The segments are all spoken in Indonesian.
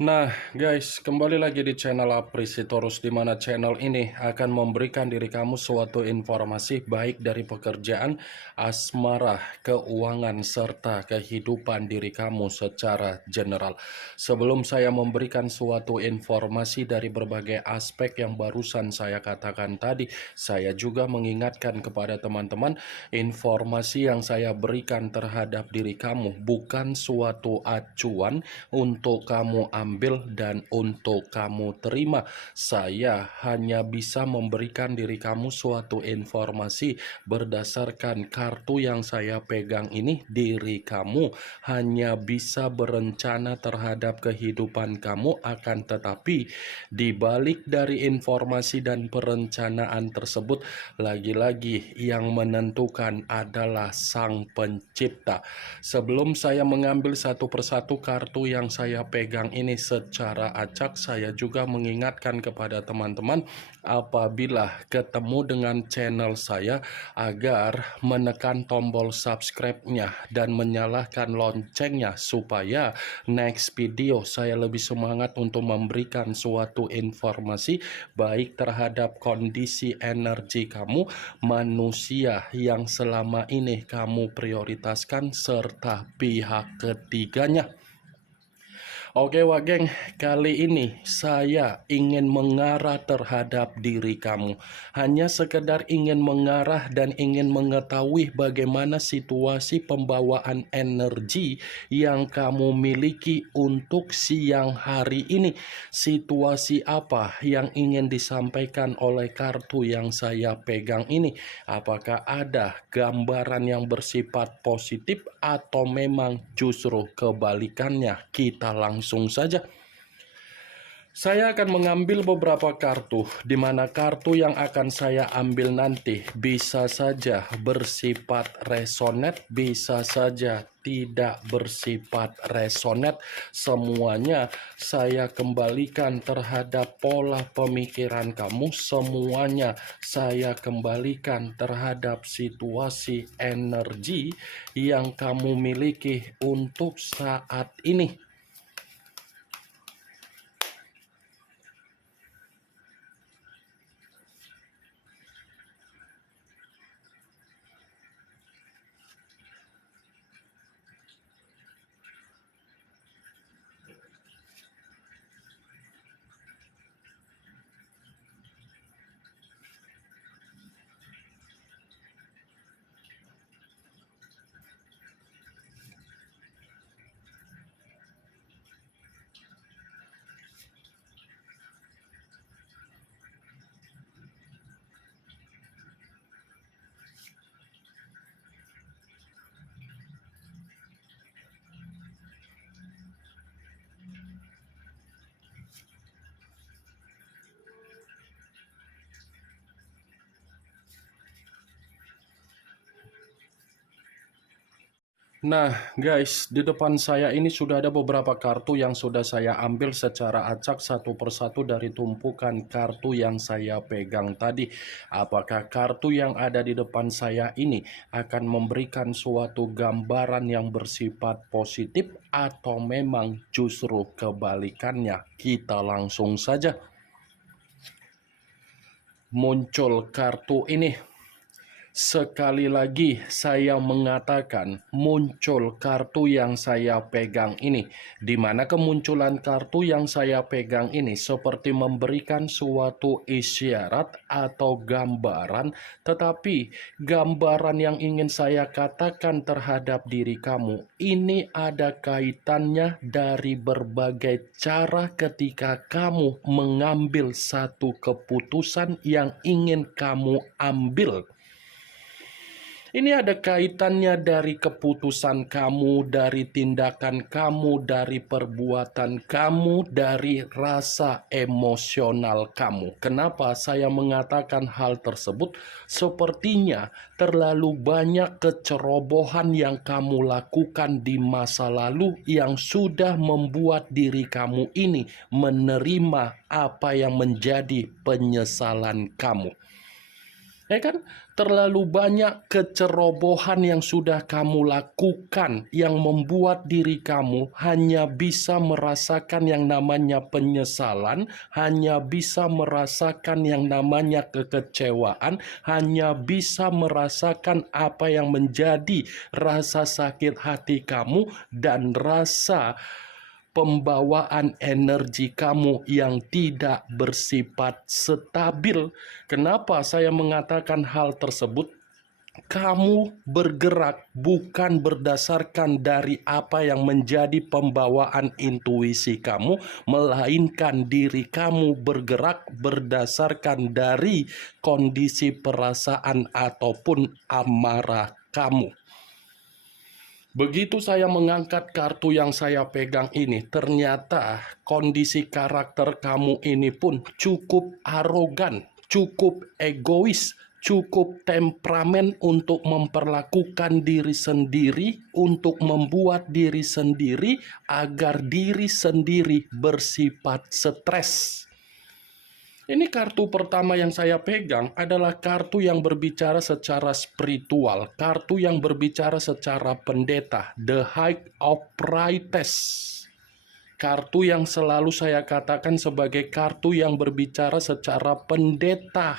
Nah, guys, kembali lagi di channel Apresitorus, di mana channel ini akan memberikan diri kamu suatu informasi baik dari pekerjaan, asmara, keuangan, serta kehidupan diri kamu secara general. Sebelum saya memberikan suatu informasi dari berbagai aspek yang barusan saya katakan tadi, saya juga mengingatkan kepada teman-teman, informasi yang saya berikan terhadap diri kamu bukan suatu acuan untuk kamu ambil dan untuk kamu terima. Saya hanya bisa memberikan diri kamu suatu informasi berdasarkan kartu yang saya pegang ini. Diri kamu hanya bisa berencana terhadap kehidupan kamu, akan tetapi di balik dari informasi dan perencanaan tersebut, lagi-lagi yang menentukan adalah Sang Pencipta. Sebelum saya mengambil satu persatu kartu yang saya pegang ini secara acak, saya juga mengingatkan kepada teman-teman apabila ketemu dengan channel saya agar menekan tombol subscribe-nya dan menyalakan loncengnya supaya next video saya lebih semangat untuk memberikan suatu informasi baik terhadap kondisi energi kamu, manusia yang selama ini kamu prioritaskan, serta pihak ketiganya. Oke Wageng, kali ini saya ingin mengarah terhadap diri kamu. Hanya sekedar ingin mengarah dan ingin mengetahui bagaimana situasi pembawaan energi yang kamu miliki untuk siang hari ini. Situasi apa yang ingin disampaikan oleh kartu yang saya pegang ini? Apakah ada gambaran yang bersifat positif atau memang justru kebalikannya? Kita langsung saja. Saya akan mengambil beberapa kartu, di mana kartu yang akan saya ambil nanti bisa saja bersifat resonate, bisa saja tidak bersifat resonate. Semuanya saya kembalikan terhadap pola pemikiran kamu, semuanya saya kembalikan terhadap situasi energi yang kamu miliki untuk saat ini. Nah guys, di depan saya ini sudah ada beberapa kartu yang sudah saya ambil secara acak satu persatu dari tumpukan kartu yang saya pegang tadi. Apakah kartu yang ada di depan saya ini akan memberikan suatu gambaran yang bersifat positif atau memang justru kebalikannya? Kita langsung saja. Muncul kartu ini. Sekali lagi saya mengatakan muncul kartu yang saya pegang ini, di mana kemunculan kartu yang saya pegang ini seperti memberikan suatu isyarat atau gambaran, tetapi gambaran yang ingin saya katakan terhadap diri kamu ini ada kaitannya dari berbagai cara ketika kamu mengambil satu keputusan yang ingin kamu ambil. Ini ada kaitannya dari keputusan kamu, dari tindakan kamu, dari perbuatan kamu, dari rasa emosional kamu. Kenapa saya mengatakan hal tersebut? Sepertinya terlalu banyak kecerobohan yang kamu lakukan di masa lalu yang sudah membuat diri kamu ini menerima apa yang menjadi penyesalan kamu. Ya kan? Terlalu banyak kecerobohan yang sudah kamu lakukan yang membuat diri kamu hanya bisa merasakan yang namanya penyesalan, hanya bisa merasakan yang namanya kekecewaan, hanya bisa merasakan apa yang menjadi rasa sakit hati kamu dan rasa pembawaan energi kamu yang tidak bersifat stabil. Kenapa saya mengatakan hal tersebut? Kamu bergerak bukan berdasarkan dari apa yang menjadi pembawaan intuisi kamu, melainkan diri kamu bergerak berdasarkan dari kondisi perasaan ataupun amarah kamu. Begitu saya mengangkat kartu yang saya pegang ini, ternyata kondisi karakter kamu ini pun cukup arogan, cukup egois, cukup temperamen untuk memperlakukan diri sendiri, untuk membuat diri sendiri agar diri sendiri bersifat stres. Ini kartu pertama yang saya pegang adalah kartu yang berbicara secara spiritual, kartu yang berbicara secara pendeta, The High of Priestess. Kartu yang selalu saya katakan sebagai kartu yang berbicara secara pendeta.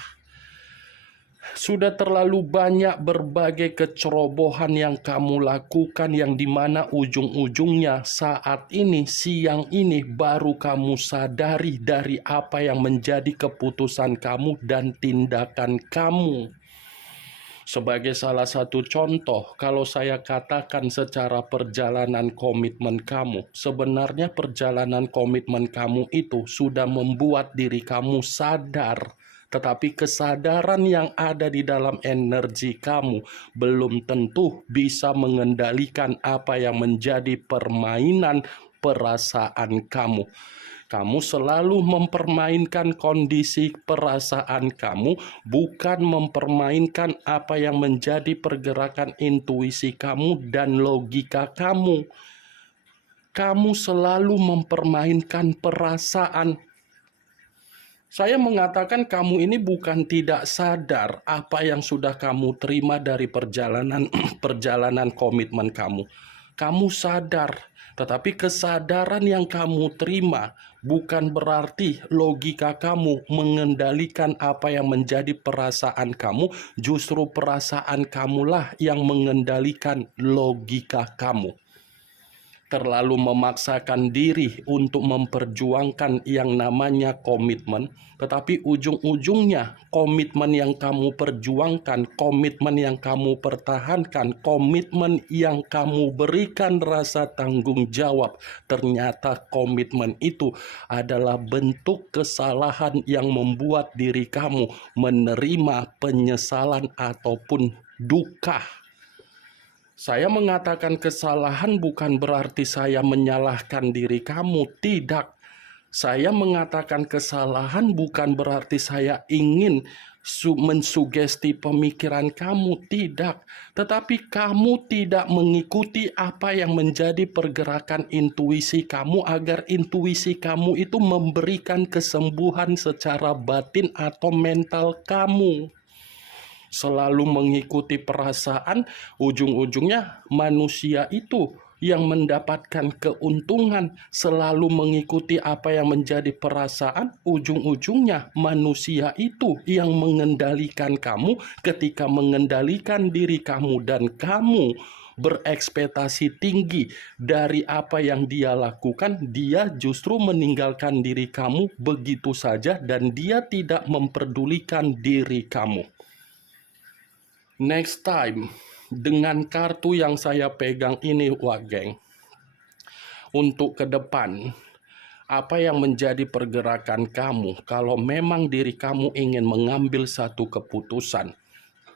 Sudah terlalu banyak berbagai kecerobohan yang kamu lakukan yang dimana ujung-ujungnya saat ini, siang ini baru kamu sadari dari apa yang menjadi keputusan kamu dan tindakan kamu. Sebagai salah satu contoh, kalau saya katakan secara perjalanan komitmen kamu, sebenarnya perjalanan komitmen kamu itu sudah membuat diri kamu sadar. Tetapi kesadaran yang ada di dalam energi kamu belum tentu bisa mengendalikan apa yang menjadi permainan perasaan kamu. Kamu selalu mempermainkan kondisi perasaan kamu, bukan mempermainkan apa yang menjadi pergerakan intuisi kamu dan logika kamu. Kamu selalu mempermainkan perasaan. Saya mengatakan kamu ini bukan tidak sadar apa yang sudah kamu terima dari perjalanan komitmen kamu. Kamu sadar, tetapi kesadaran yang kamu terima bukan berarti logika kamu mengendalikan apa yang menjadi perasaan kamu. Justru perasaan kamulah yang mengendalikan logika kamu. Terlalu memaksakan diri untuk memperjuangkan yang namanya komitmen, tetapi ujung-ujungnya komitmen yang kamu perjuangkan, komitmen yang kamu pertahankan, komitmen yang kamu berikan rasa tanggung jawab, ternyata komitmen itu adalah bentuk kesalahan yang membuat diri kamu menerima penyesalan ataupun duka. Saya mengatakan kesalahan bukan berarti saya menyalahkan diri kamu, tidak. Saya mengatakan kesalahan bukan berarti saya ingin mensugesti pemikiran kamu, tidak. Tetapi kamu tidak mengikuti apa yang menjadi pergerakan intuisi kamu agar intuisi kamu itu memberikan kesembuhan secara batin atau mental kamu. Selalu mengikuti perasaan, ujung-ujungnya manusia itu yang mendapatkan keuntungan. Selalu mengikuti apa yang menjadi perasaan, ujung-ujungnya manusia itu yang mengendalikan kamu. Ketika mengendalikan diri kamu dan kamu berekspektasi tinggi dari apa yang dia lakukan, dia justru meninggalkan diri kamu begitu saja dan dia tidak memperdulikan diri kamu. Next time, dengan kartu yang saya pegang ini, wah geng, untuk ke depan, apa yang menjadi pergerakan kamu kalau memang diri kamu ingin mengambil satu keputusan,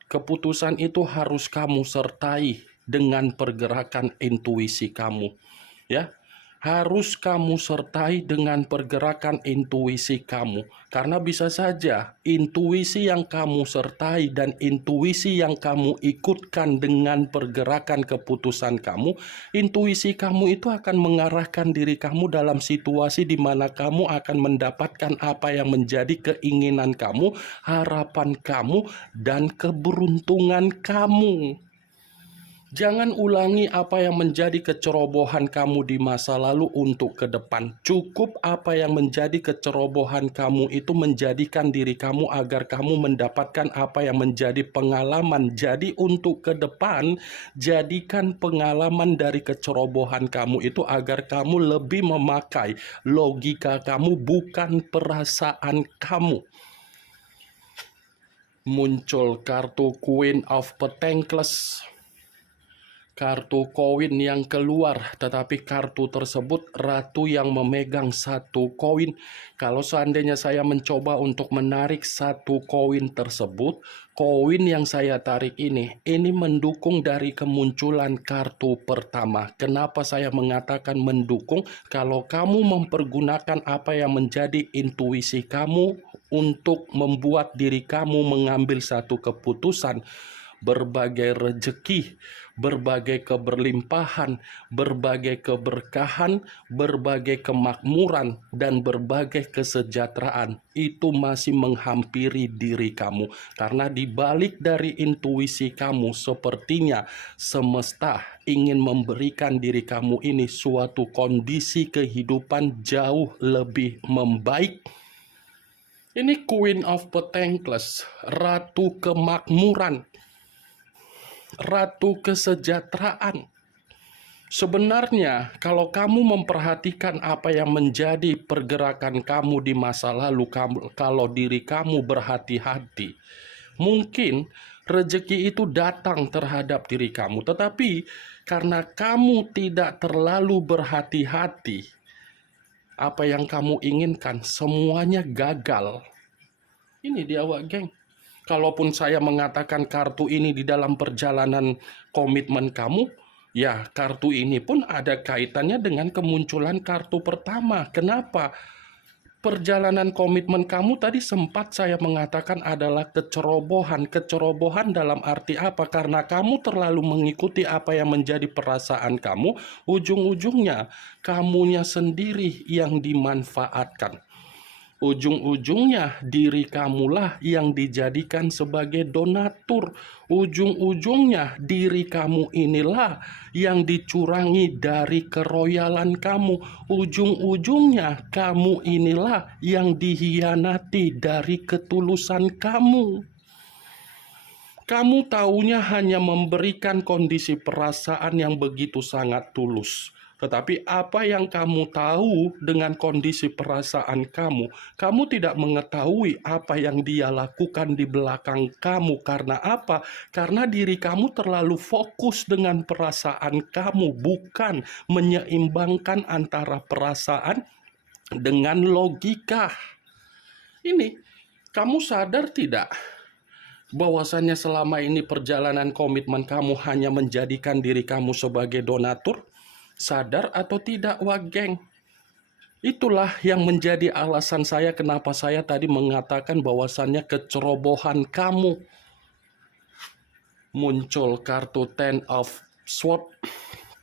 keputusan itu harus kamu sertai dengan pergerakan intuisi kamu, ya. harus kamu sertai dengan pergerakan intuisi kamu. Karena bisa saja intuisi yang kamu sertai dan intuisi yang kamu ikutkan dengan pergerakan keputusan kamu, intuisi kamu itu akan mengarahkan diri kamu dalam situasi di mana kamu akan mendapatkan apa yang menjadi keinginan kamu, harapan kamu, dan keberuntungan kamu. Jangan ulangi apa yang menjadi kecerobohan kamu di masa lalu untuk ke depan. Cukup apa yang menjadi kecerobohan kamu itu menjadikan diri kamu agar kamu mendapatkan apa yang menjadi pengalaman. Jadi untuk ke depan, jadikan pengalaman dari kecerobohan kamu itu agar kamu lebih memakai logika kamu, bukan perasaan kamu. Muncul kartu Queen of Pentacles. Kartu koin yang keluar, tetapi kartu tersebut ratu yang memegang satu koin. Kalau seandainya saya mencoba untuk menarik satu koin tersebut, koin yang saya tarik ini mendukung dari kemunculan kartu pertama. Kenapa saya mengatakan mendukung? Kalau kamu mempergunakan apa yang menjadi intuisi kamu untuk membuat diri kamu mengambil satu keputusan, berbagai rejeki, berbagai keberlimpahan, berbagai keberkahan, berbagai kemakmuran, dan berbagai kesejahteraan itu masih menghampiri diri kamu. Karena di balik dari intuisi kamu, sepertinya semesta ingin memberikan diri kamu ini suatu kondisi kehidupan jauh lebih membaik. Ini Queen of Pentacles, ratu kemakmuran, ratu kesejahteraan. Sebenarnya kalau kamu memperhatikan apa yang menjadi pergerakan kamu di masa lalu, kalau diri kamu berhati-hati, mungkin rezeki itu datang terhadap diri kamu. Tetapi karena kamu tidak terlalu berhati-hati, apa yang kamu inginkan semuanya gagal. Ini dia wak geng. Kalaupun saya mengatakan kartu ini di dalam perjalanan komitmen kamu, ya kartu ini pun ada kaitannya dengan kemunculan kartu pertama. Kenapa? Perjalanan komitmen kamu tadi sempat saya mengatakan adalah kecerobohan. Kecerobohan dalam arti apa? Karena kamu terlalu mengikuti apa yang menjadi perasaan kamu, ujung-ujungnya kamunya sendiri yang dimanfaatkan. Ujung-ujungnya diri kamulah yang dijadikan sebagai donatur. Ujung-ujungnya diri kamu inilah yang dicurangi dari keroyalan kamu. Ujung-ujungnya kamu inilah yang dihianati dari ketulusan kamu. Kamu taunya hanya memberikan kondisi perasaan yang begitu sangat tulus. Tetapi apa yang kamu tahu dengan kondisi perasaan kamu, kamu tidak mengetahui apa yang dia lakukan di belakang kamu. Karena apa? Karena diri kamu terlalu fokus dengan perasaan kamu, bukan menyeimbangkan antara perasaan dengan logika. Ini, kamu sadar tidak bahwasannya selama ini perjalanan komitmen kamu hanya menjadikan diri kamu sebagai donatur? Sadar atau tidak, wak geng? Itulah yang menjadi alasan saya kenapa saya tadi mengatakan bahwasannya kecerobohan kamu. Muncul kartu Ten of Swords,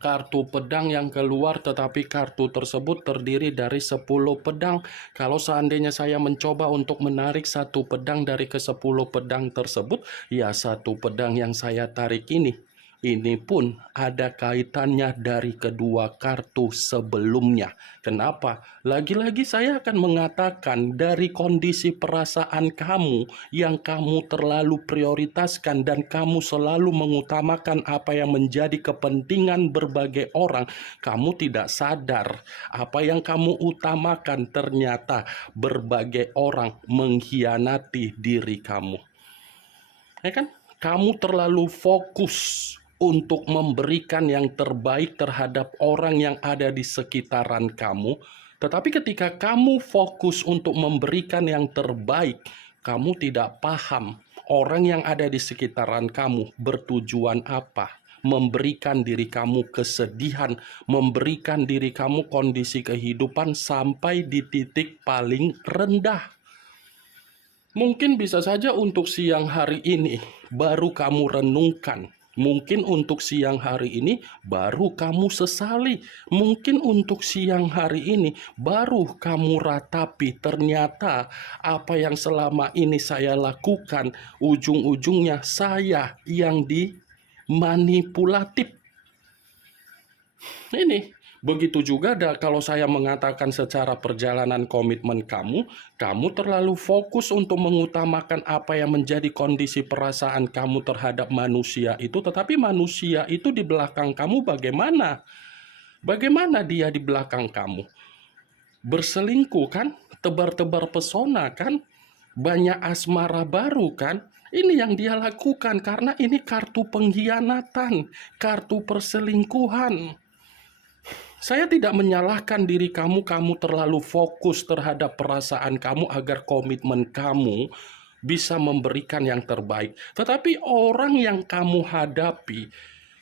kartu pedang yang keluar, tetapi kartu tersebut terdiri dari 10 pedang. Kalau seandainya saya mencoba untuk menarik satu pedang dari ke-10 pedang tersebut, ya satu pedang yang saya tarik ini pun ada kaitannya dari kedua kartu sebelumnya. Kenapa? Lagi-lagi saya akan mengatakan dari kondisi perasaan kamu yang kamu terlalu prioritaskan dan kamu selalu mengutamakan apa yang menjadi kepentingan berbagai orang. Kamu tidak sadar apa yang kamu utamakan ternyata berbagai orang mengkhianati diri kamu. Ya kan? Kamu terlalu fokus untuk memberikan yang terbaik terhadap orang yang ada di sekitaran kamu. Tetapi ketika kamu fokus untuk memberikan yang terbaik, kamu tidak paham orang yang ada di sekitaran kamu bertujuan apa, memberikan diri kamu kesedihan, memberikan diri kamu kondisi kehidupan sampai di titik paling rendah. Mungkin bisa saja untuk siang hari ini baru kamu renungkan. Mungkin untuk siang hari ini baru kamu sesali. Mungkin untuk siang hari ini baru kamu ratapi ternyata apa yang selama ini saya lakukan ujung-ujungnya saya yang dimanipulatif. Ini begitu juga kalau saya mengatakan secara perjalanan komitmen kamu terlalu fokus untuk mengutamakan apa yang menjadi kondisi perasaan kamu terhadap manusia itu, tetapi manusia itu di belakang kamu bagaimana? Bagaimana dia di belakang kamu? Berselingkuh kan? Tebar-tebar pesona kan? Banyak asmara baru kan? Ini yang dia lakukan karena ini kartu pengkhianatan, kartu perselingkuhan. Saya tidak menyalahkan diri kamu terlalu fokus terhadap perasaan kamu agar komitmen kamu bisa memberikan yang terbaik. Tetapi orang yang kamu hadapi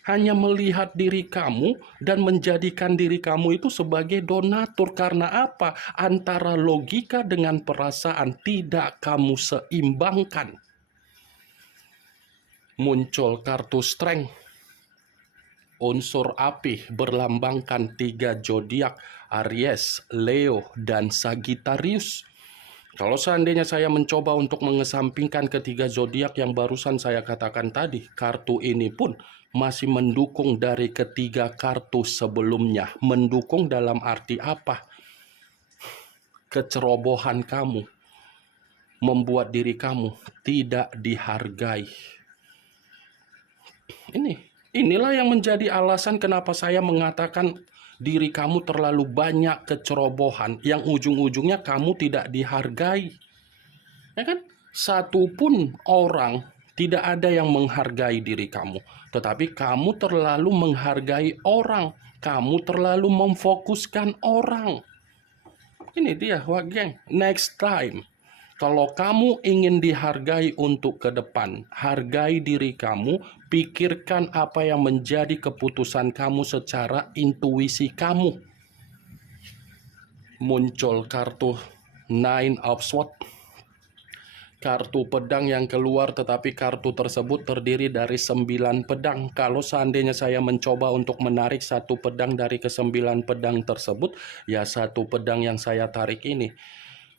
hanya melihat diri kamu dan menjadikan diri kamu itu sebagai donatur. Karena apa? Antara logika dengan perasaan tidak kamu seimbangkan. Muncul kartu strength. Unsur api berlambangkan 3 zodiak, Aries, Leo, dan Sagittarius. Kalau seandainya saya mencoba untuk mengesampingkan ketiga zodiak yang barusan saya katakan tadi, kartu ini pun masih mendukung dari ketiga kartu sebelumnya. Mendukung dalam arti apa? Kecerobohan kamu membuat diri kamu tidak dihargai. Inilah yang menjadi alasan kenapa saya mengatakan diri kamu terlalu banyak kecerobohan yang ujung-ujungnya kamu tidak dihargai. Ya kan? Satupun orang tidak ada yang menghargai diri kamu, tetapi kamu terlalu menghargai orang, kamu terlalu memfokuskan orang. Ini dia, wah geng, next time kalau kamu ingin dihargai untuk ke depan, hargai diri kamu, pikirkan apa yang menjadi keputusan kamu secara intuisi kamu. Muncul kartu Nine of Swords. Kartu pedang yang keluar, tetapi kartu tersebut terdiri dari 9 pedang. Kalau seandainya saya mencoba untuk menarik satu pedang dari ke-9 pedang tersebut, ya satu pedang yang saya tarik ini.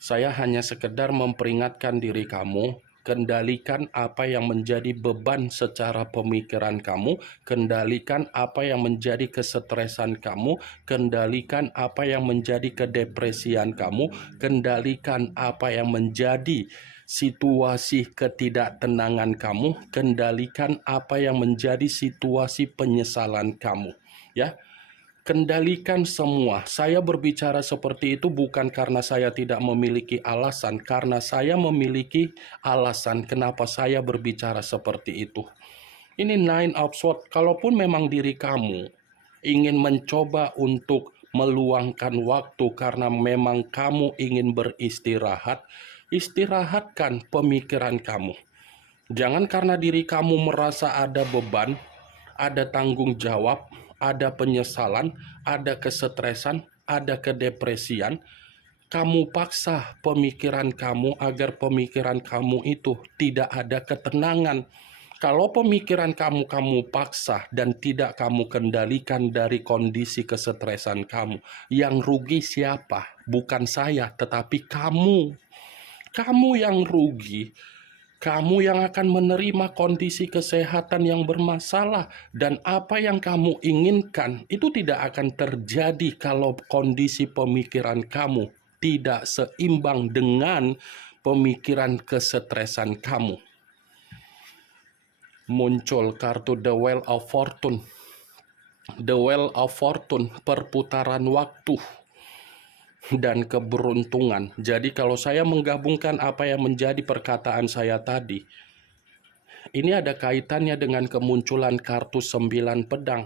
Saya hanya sekedar memperingatkan diri kamu, kendalikan apa yang menjadi beban secara pemikiran kamu, kendalikan apa yang menjadi kesetresan kamu, kendalikan apa yang menjadi kedepresian kamu, kendalikan apa yang menjadi situasi ketidaktenangan kamu, kendalikan apa yang menjadi situasi penyesalan kamu, ya. Kendalikan semua. Saya berbicara seperti itu bukan karena saya tidak memiliki alasan, karena saya memiliki alasan kenapa saya berbicara seperti itu. Ini Nine of Swords. Kalaupun memang diri kamu ingin mencoba untuk meluangkan waktu karena memang kamu ingin beristirahat, istirahatkan pemikiran kamu. Jangan karena diri kamu merasa ada beban, ada tanggung jawab, ada penyesalan, ada kesetresan, ada kedepresian, kamu paksa pemikiran kamu agar pemikiran kamu itu tidak ada ketenangan. Kalau pemikiran kamu paksa dan tidak kamu kendalikan dari kondisi kesetresan kamu, yang rugi siapa? Bukan saya, tetapi kamu. Kamu yang rugi. Kamu yang akan menerima kondisi kesehatan yang bermasalah, dan apa yang kamu inginkan itu tidak akan terjadi kalau kondisi pemikiran kamu tidak seimbang dengan pemikiran kesetresan kamu. Muncul kartu The Wheel of Fortune. The Wheel of Fortune, perputaran waktu dan keberuntungan. Jadi kalau saya menggabungkan apa yang menjadi perkataan saya tadi, ini ada kaitannya dengan kemunculan kartu 9 pedang.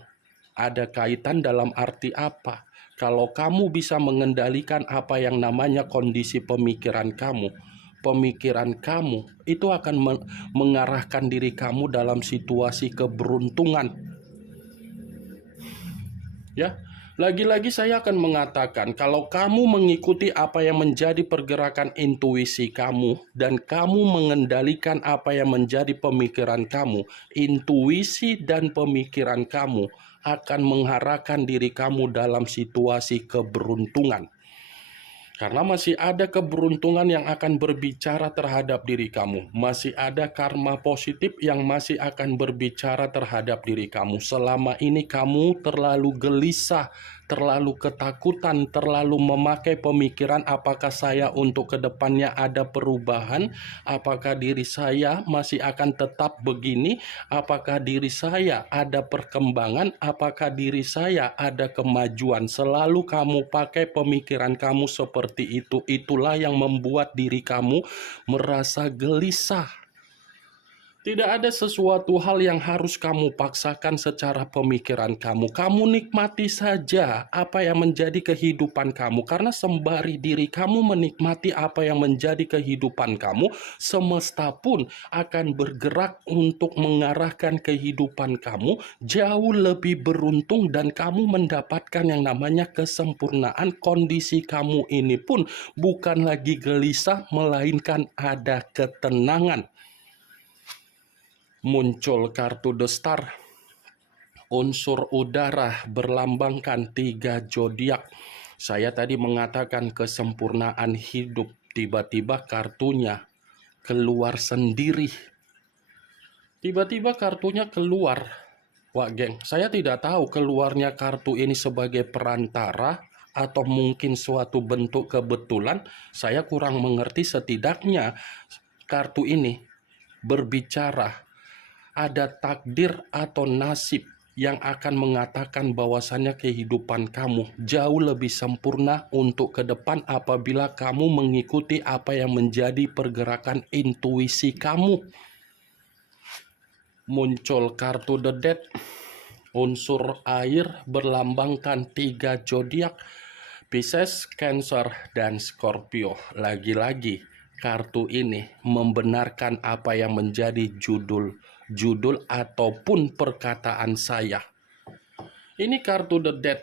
Ada kaitan dalam arti apa? Kalau kamu bisa mengendalikan apa yang namanya kondisi pemikiran kamu itu akan mengarahkan diri kamu dalam situasi keberuntungan. Ya, lagi-lagi saya akan mengatakan kalau kamu mengikuti apa yang menjadi pergerakan intuisi kamu dan kamu mengendalikan apa yang menjadi pemikiran kamu, intuisi dan pemikiran kamu akan mengarahkan diri kamu dalam situasi keberuntungan. Karena masih ada keberuntungan yang akan berbicara terhadap diri kamu. Masih ada karma positif yang masih akan berbicara terhadap diri kamu. Selama ini kamu terlalu gelisah, terlalu ketakutan, terlalu memakai pemikiran apakah saya untuk kedepannya ada perubahan, apakah diri saya masih akan tetap begini, apakah diri saya ada perkembangan, apakah diri saya ada kemajuan. Selalu kamu pakai pemikiran kamu seperti itu. Itulah yang membuat diri kamu merasa gelisah. Tidak ada sesuatu hal yang harus kamu paksakan secara pemikiran kamu. Kamu nikmati saja apa yang menjadi kehidupan kamu. Karena sembari diri kamu menikmati apa yang menjadi kehidupan kamu, semesta pun akan bergerak untuk mengarahkan kehidupan kamu jauh lebih beruntung dan kamu mendapatkan yang namanya kesempurnaan. Kondisi kamu ini pun bukan lagi gelisah, melainkan ada ketenangan. Muncul kartu The Star, unsur udara berlambangkan 3 zodiak. Saya tadi mengatakan kesempurnaan hidup, tiba-tiba kartunya keluar sendiri. Tiba-tiba kartunya keluar. Wah geng, saya tidak tahu keluarnya kartu ini sebagai perantara atau mungkin suatu bentuk kebetulan. Saya kurang mengerti, setidaknya kartu ini berbicara ada takdir atau nasib yang akan mengatakan bahwasannya kehidupan kamu jauh lebih sempurna untuk ke depan apabila kamu mengikuti apa yang menjadi pergerakan intuisi kamu. Muncul kartu The Death, unsur air berlambangkan 3 zodiak, Pisces, Cancer, dan Scorpio. Lagi-lagi kartu ini membenarkan apa yang menjadi judul ataupun perkataan saya. Ini kartu The Death.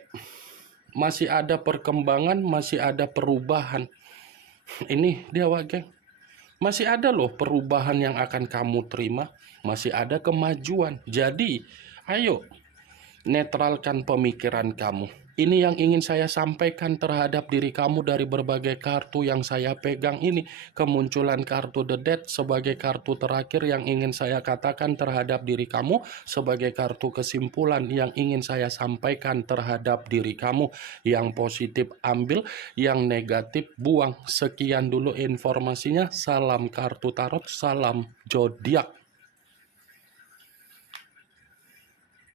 Masih ada perkembangan, masih ada perubahan. Ini dia geng. Masih ada loh perubahan yang akan kamu terima. Masih ada kemajuan. Jadi, ayo netralkan pemikiran kamu. Ini yang ingin saya sampaikan terhadap diri kamu dari berbagai kartu yang saya pegang ini. Kemunculan kartu The Death sebagai kartu terakhir yang ingin saya katakan terhadap diri kamu. Sebagai kartu kesimpulan yang ingin saya sampaikan terhadap diri kamu. Yang positif ambil, yang negatif buang. Sekian dulu informasinya. Salam kartu tarot, salam zodiak.